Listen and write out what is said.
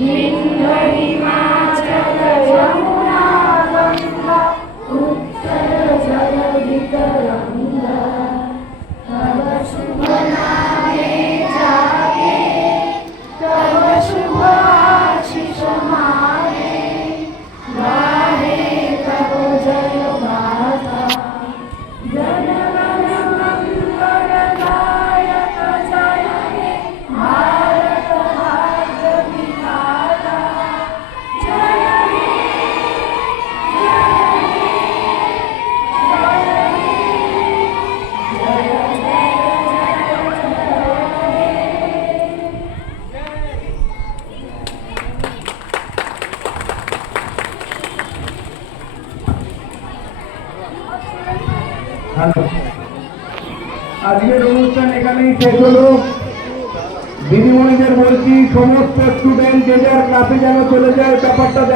বিন্ধ্য হিমাচল যমুনা গঙ্গা উত্তর জলধি তরঙ্গা তব শুভ নামে জাগে তব শুভ আশিস মাগে গাহে তব জয় গাথা জনগণ মঙ্গলদায়ক জয় হে ভারত ভাগ্য বিধাতা জয় হে আজকের অনুষ্ঠান এখানেই শেষ হলো। দিদিমণিদের বলছি সমস্ত স্টুডেন্ট যে যার ক্লাসে যেন চলে যায়, ব্যাপারটা